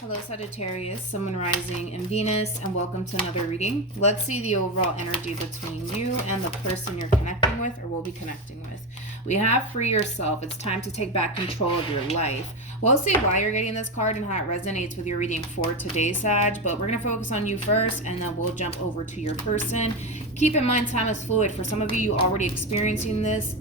Hello Sagittarius, Sun, Moon, Rising, and Venus, and welcome to another reading. Let's see the overall energy between you and the person you're connecting with or will be connecting with. We have free yourself. It's time to take back control of your life. We'll see why you're getting this card and how it resonates with your reading for today, Sag, but we're going to focus on you first, and then we'll jump over to your person. Keep in mind, time is fluid. For some of you already experienced this,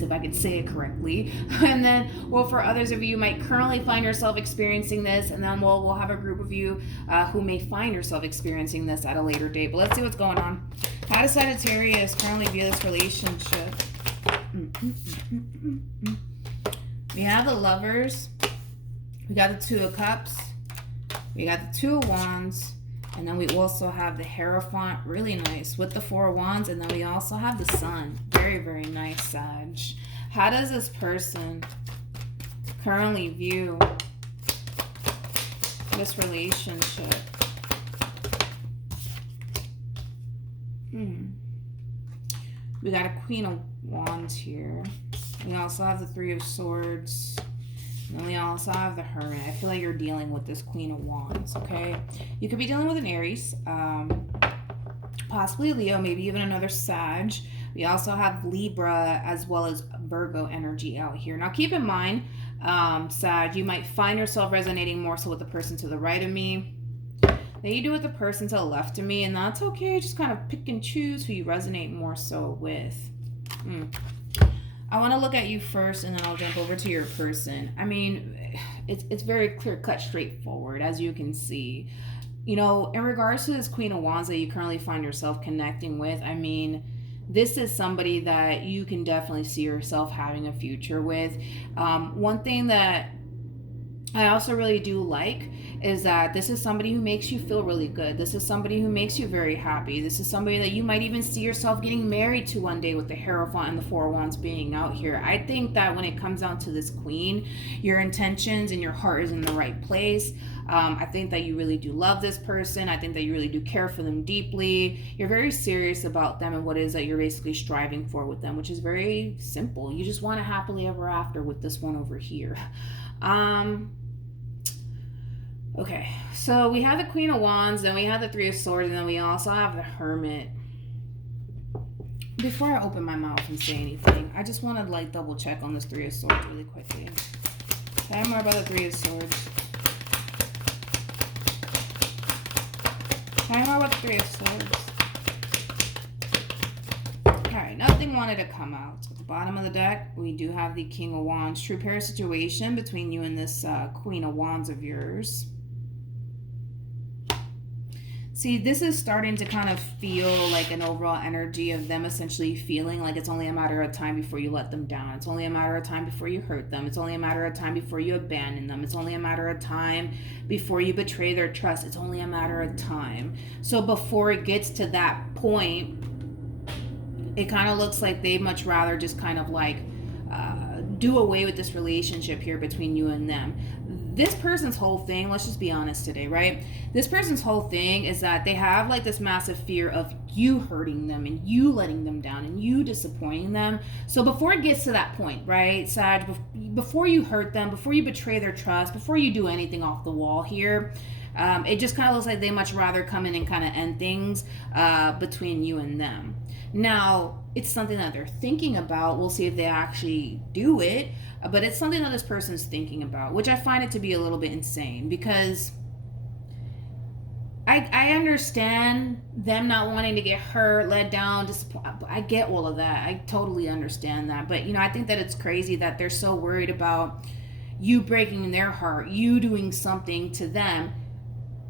if I could say it correctly. And then, well, for others of you might currently find yourself experiencing this, and then we'll have a group of you who may find yourself experiencing this at a later date. But let's see what's going on. How does Sagittarius currently view this relationship? We have the Lovers. We got the Two of Cups. We got the Two of Wands. And then we also have the Hierophant, really nice, with the Four of Wands. And then we also have the Sun. Very, very nice, Sag. How does this person currently view this relationship? We got a Queen of Wands here. We also have the Three of Swords. And we also have the Hermit. I feel like you're dealing with this Queen of Wands, okay? You could be dealing with an Aries, possibly Leo, maybe even another Sag. We also have Libra as well as Virgo energy out here. Now, keep in mind, Sag, you might find yourself resonating more so with the person to the right of me than you do with the person to the left of me, and that's okay. Just kind of pick and choose who you resonate more so with. I want to look at you first, and then I'll jump over to your person. I mean, it's very clear-cut, straightforward, as you can see. You know, in regards to this Queen of Wands that you currently find yourself connecting with, I mean, this is somebody that you can definitely see yourself having a future with. One thing that I also really do like is that this is somebody who makes you feel really good. This is somebody who makes you very happy. This is somebody that you might even see yourself getting married to one day with the Hierophant and the Four of Wands being out here. I think that when it comes down to this Queen, your intentions and your heart is in the right place. I think that you really do love this person. I think that you really do care for them deeply. You're very serious about them and what it is that you're basically striving for with them, which is very simple. You just want a happily ever after with this one over here. Okay, so we have the Queen of Wands, then we have the Three of Swords, and then we also have the Hermit. Before I open my mouth and say anything, I just want to like double check on this Three of Swords really quickly. Tell me more about the Three of Swords. Tell me more about the Three of Swords. Alright, nothing wanted to come out. At the bottom of the deck, we do have the King of Wands. True pair situation between you and this Queen of Wands of yours. See, this is starting to kind of feel like an overall energy of them essentially feeling like it's only a matter of time before you let them down. It's only a matter of time before you hurt them. It's only a matter of time before you abandon them. It's only a matter of time before you betray their trust. It's only a matter of time. So before it gets to that point, it kind of looks like they'd much rather just kind of like do away with this relationship here between you and them. This person's whole thing, let's just be honest today, right? This person's whole thing is that they have like this massive fear of you hurting them and you letting them down and you disappointing them. So before it gets to that point, right, Sag, before you hurt them, before you betray their trust, before you do anything off the wall here, it just kind of looks like they much rather come in and kind of end things between you and them. Now, it's something that they're thinking about. We'll see if they actually do it. But it's something that this person's thinking about, which I find it to be a little bit insane because I understand them not wanting to get hurt, let down, I get all of that. I totally understand that. But, you know, I think that it's crazy that they're so worried about you breaking their heart, you doing something to them.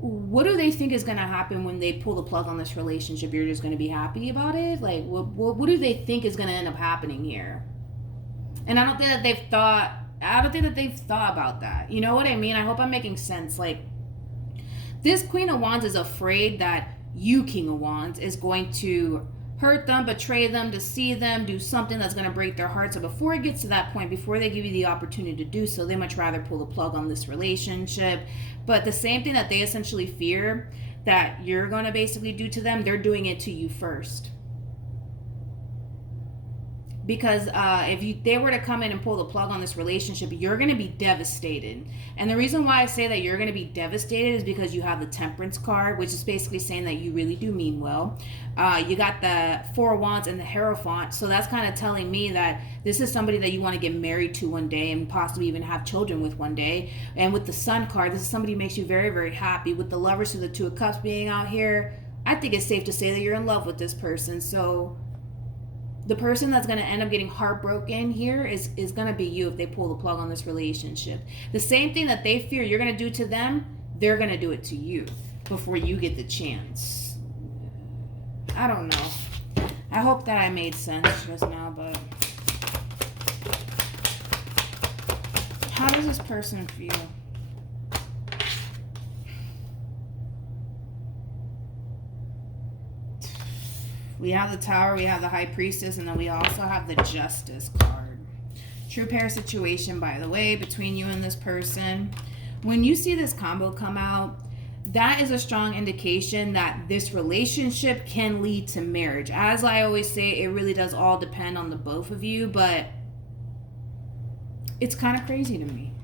What do they think is going to happen when they pull the plug on this relationship? You're just going to be happy about it? Like, what do they think is going to end up happening here? And I don't think that they've thought about that. You know what I mean? I hope I'm making sense. Like, this Queen of Wands is afraid that you, King of Wands, is going to hurt them, betray them, deceive them, do something that's going to break their heart. So before it gets to that point, before they give you the opportunity to do so, they much rather pull the plug on this relationship. But the same thing that they essentially fear that you're going to basically do to them, they're doing it to you first. because if they were to come in and pull the plug on this relationship, you're going to be devastated. And the reason why I say that you're going to be devastated is because you have the Temperance card, which is basically saying that you really do mean well. You got the Four of Wands and the Hierophant, so that's kind of telling me that this is somebody that you want to get married to one day and possibly even have children with one day. And with the Sun card, this is somebody who makes you very, very happy. With the Lovers to the Two of Cups being out here, I think it's safe to say that you're in love with this person. So the person that's going to end up getting heartbroken here is going to be you if they pull the plug on this relationship. The same thing that they fear you're going to do to them, they're going to do it to you before you get the chance. I don't know. I hope that I made sense just now, but how does this person feel? We have the Tower, we have the High Priestess, and then we also have the Justice card. True pair situation, by the way, between you and this person. When you see this combo come out, that is a strong indication that this relationship can lead to marriage. As I always say, it really does all depend on the both of you, but it's kind of crazy to me.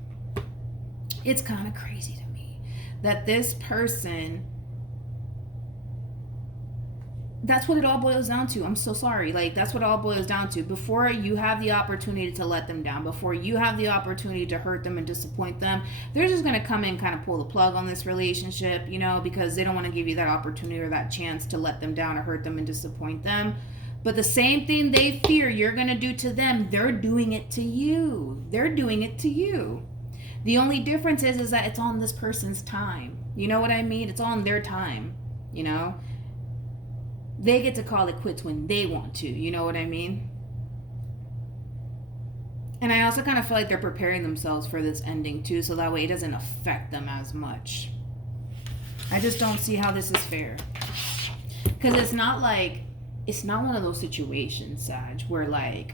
It's kind of crazy to me that this person, that's what it all boils down to. I'm so sorry. Like, that's what it all boils down to. Before you have the opportunity to let them down, before you have the opportunity to hurt them and disappoint them, they're just going to come in and kind of pull the plug on this relationship, you know, because they don't want to give you that opportunity or that chance to let them down or hurt them and disappoint them. But the same thing they fear you're going to do to them, they're doing it to you. They're doing it to you. The only difference is that it's on this person's time. You know what I mean? It's on their time, you know? They get to call it quits when they want to. You know what I mean? And I also kind of feel like they're preparing themselves for this ending too, so that way it doesn't affect them as much. I just don't see how this is fair. Because it's not one of those situations, Sag, where like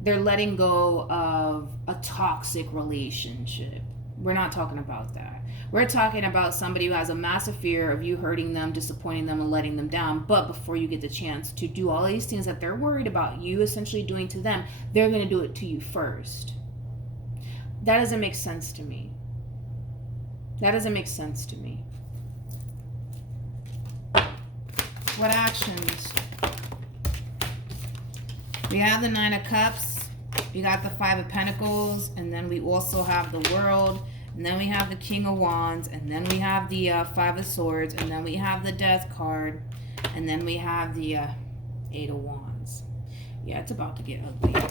they're letting go of a toxic relationship. We're not talking about that. We're talking about somebody who has a massive fear of you hurting them, disappointing them, and letting them down. But before you get the chance to do all these things that they're worried about you essentially doing to them, they're going to do it to you first. That doesn't make sense to me. That doesn't make sense to me. What actions? We have the Nine of Cups. We got the Five of Pentacles. And then we also have the World. And then we have the King of Wands, and then we have the Five of Swords, and then we have the Death card, and then we have the Eight of Wands. Yeah, it's about to get ugly.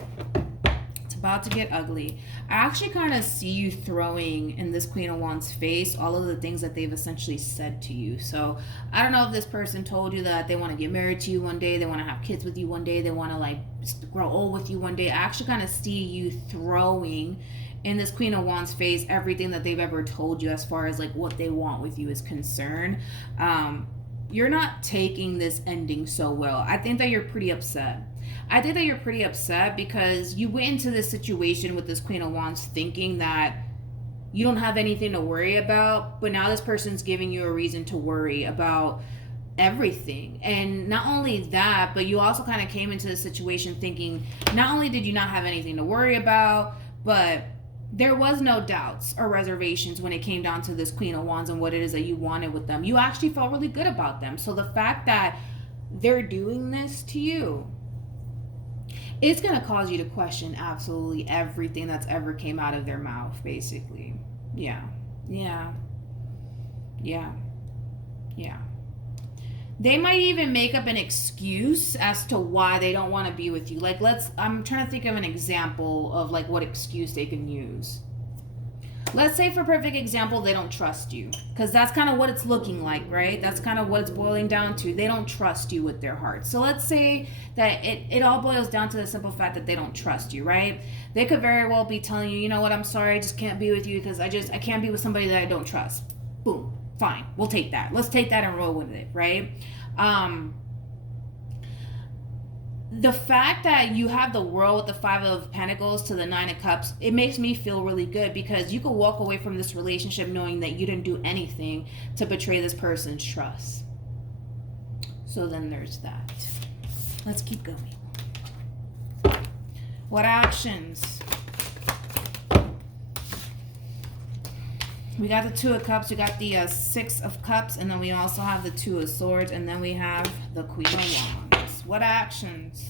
It's about to get ugly. I actually kind of see you throwing in this Queen of Wands face all of the things that they've essentially said to you. So I don't know if this person told you that they want to get married to you one day, they want to have kids with you one day, they want to like grow old with you one day. I actually kind of see you throwing in this Queen of Wands face everything that they've ever told you as far as like what they want with you is concerned. You're not taking this ending so well. I think that you're pretty upset. I think that you're pretty upset because you went into this situation with this Queen of Wands thinking that you don't have anything to worry about, but now this person's giving you a reason to worry about everything. And not only that, but you also kind of came into the situation thinking not only did you not have anything to worry about, but there was no doubts or reservations when it came down to this Queen of Wands and what it is that you wanted with them. You actually felt really good about them. So the fact that they're doing this to you, it's going to cause you to question absolutely everything that's ever came out of their mouth, basically. Yeah. They might even make up an excuse as to why they don't want to be with you. Like, I'm trying to think of an example of like what excuse they can use. Let's say, for perfect example, they don't trust you, because that's kind of what it's looking like, right? That's kind of what it's boiling down to. They don't trust you with their heart. So let's say that it all boils down to the simple fact that they don't trust you, right? They could very well be telling you, you know what, I'm sorry, I just can't be with you because I can't be with somebody that I don't trust. Boom. Fine, we'll take that. Let's take that and roll with it, right? The fact that you have the World with the Five of Pentacles to the Nine of Cups, it makes me feel really good because you could walk away from this relationship knowing that you didn't do anything to betray this person's trust. So then there's that. Let's keep going. What actions? We got the Two of Cups, we got the Six of Cups, and then we also have the Two of Swords, and then we have the Queen of Wands. What actions?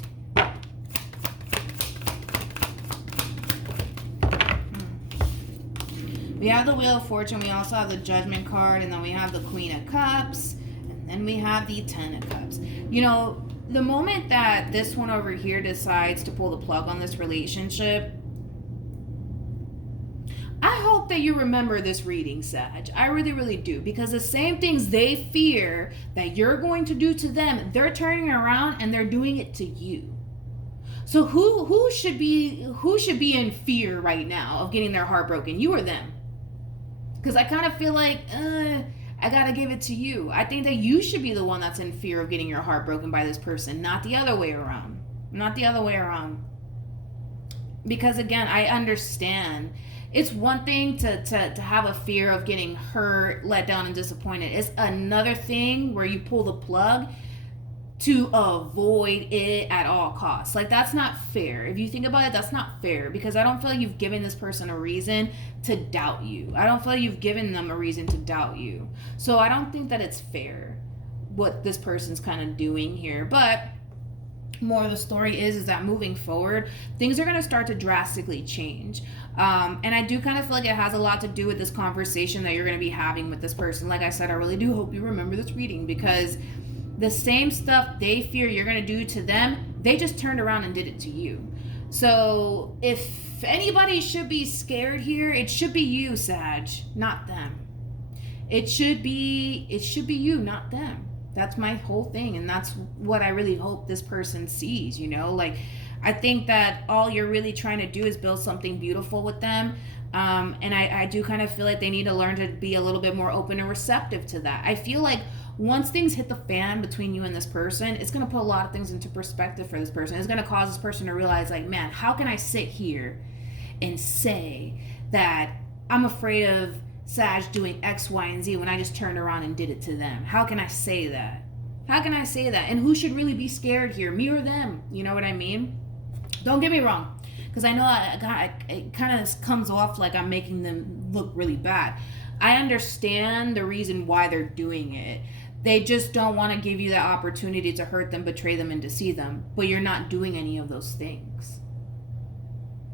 We have the Wheel of Fortune, we also have the Judgment card, and then we have the Queen of Cups, and then we have the Ten of Cups. You know, the moment that this one over here decides to pull the plug on this relationship, I hope that you remember this reading, Sag. I really, really do. Because the same things they fear that you're going to do to them, they're turning around and they're doing it to you. So who should be in fear right now of getting their heart broken? You or them? Because I kind of feel like, I gotta give it to you. I think that you should be the one that's in fear of getting your heart broken by this person, not the other way around. Not the other way around. Because again, I understand. It's one thing to have a fear of getting hurt, let down, and disappointed. It's another thing where you pull the plug to avoid it at all costs. Like, that's not fair. If you think about it, that's not fair, because I don't feel like you've given this person a reason to doubt you. I don't feel like you've given them a reason to doubt you. So I don't think that it's fair what this person's kind of doing here. But more of the story is that moving forward, things are going to start to drastically change. And I do kind of feel like it has a lot to do with this conversation that you're going to be having with this person. Like I said, I really do hope you remember this reading, because the same stuff they fear you're going to do to them, they just turned around and did it to you. So if anybody should be scared here, it should be you, Sag, not them. It should be you, not them. That's my whole thing, and that's what I really hope this person sees, you know? Like, I think that all you're really trying to do is build something beautiful with them, and I do kind of feel like they need to learn to be a little bit more open and receptive to that. I feel like once things hit the fan between you and this person, it's going to put a lot of things into perspective for this person. It's going to cause this person to realize, like, man, how can I sit here and say that I'm afraid of Sag doing X, Y, and Z when I just turned around and did it to them? How can I say that? How can I say that? And who should really be scared here, me or them? You know what I mean? Don't get me wrong, because I know it kind of comes off like I'm making them look really bad. I understand the reason why they're doing it. They just don't want to give you the opportunity to hurt them, betray them, and deceive them. But you're not doing any of those things.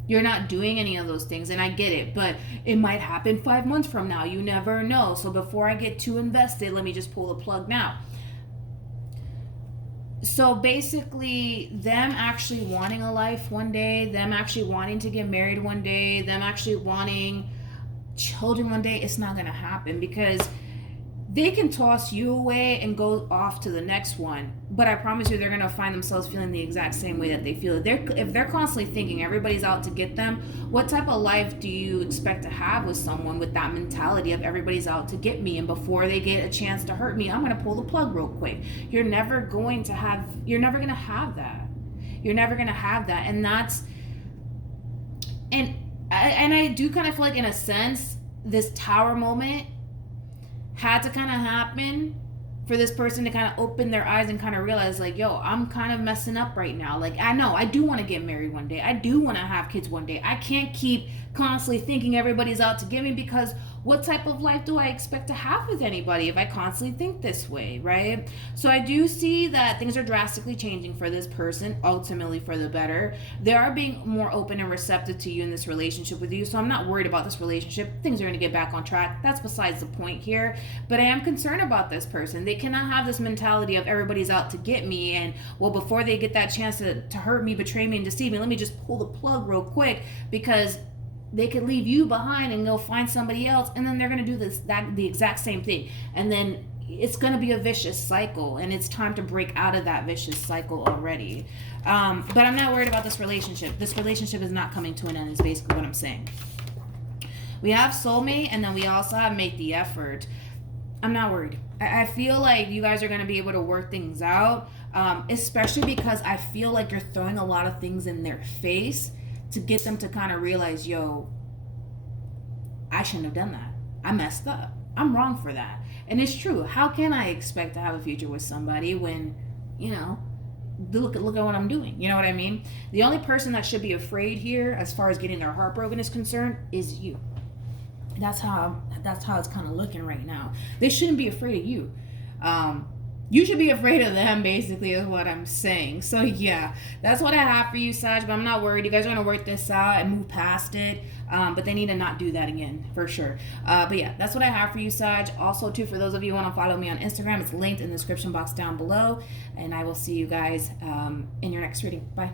You're not doing any of those things, and I get it, but it might happen 5 months from now. You never know. So before I get too invested, let me just pull the plug now. So basically, them actually wanting a life one day, them actually wanting to get married one day, them actually wanting children one day, it's not going to happen, because they can toss you away and go off to the next one, but I promise you they're going to find themselves feeling the exact same way that they feel. If they're constantly thinking everybody's out to get them, what type of life do you expect to have with someone with that mentality of everybody's out to get me, and before they get a chance to hurt me, I'm going to pull the plug real quick? You're never going to have that. You're never going to have that. And that's, and I do kind of feel like, in a sense, this Tower moment had to kind of happen for this person to kind of open their eyes and kind of realize, like, yo, I'm kind of messing up right now. Like, I know I do want to get married one day. I do want to have kids one day. I can't keep constantly thinking everybody's out to get me, because what type of life do I expect to have with anybody if I constantly think this way, right? So I do see that things are drastically changing for this person, ultimately for the better. They are being more open and receptive to you in this relationship with you, so I'm not worried about this relationship. Things are going to get back on track. That's besides the point here, but I am concerned about this person. They cannot have this mentality of everybody's out to get me, and, well, before they get that chance to hurt me, betray me, and deceive me, let me just pull the plug real quick, because they could leave you behind and go find somebody else, and then they're going to do the exact same thing, and then it's going to be a vicious cycle, and it's time to break out of that vicious cycle already. But I'm not worried about this relationship. This relationship is not coming to an end, is basically what I'm saying. We have soulmate, and then we also have make the effort. I'm not worried. I feel like you guys are going to be able to work things out, especially because I feel like you're throwing a lot of things in their face to get them to kind of realize, yo, I shouldn't have done that. I messed up. I'm wrong for that. And it's true. How can I expect to have a future with somebody when, you know, look at what I'm doing. You know what I mean? The only person that should be afraid here, as far as getting their heart broken is concerned, is you. That's how it's kind of looking right now. They shouldn't be afraid of you. You should be afraid of them, basically, is what I'm saying. So yeah, that's what I have for you, Sag. But I'm not worried. You guys are gonna work this out and move past it. But they need to not do that again, for sure. But yeah, that's what I have for you, Sag. Also, too, for those of you who want to follow me on Instagram, it's linked in the description box down below. And I will see you guys in your next reading. Bye.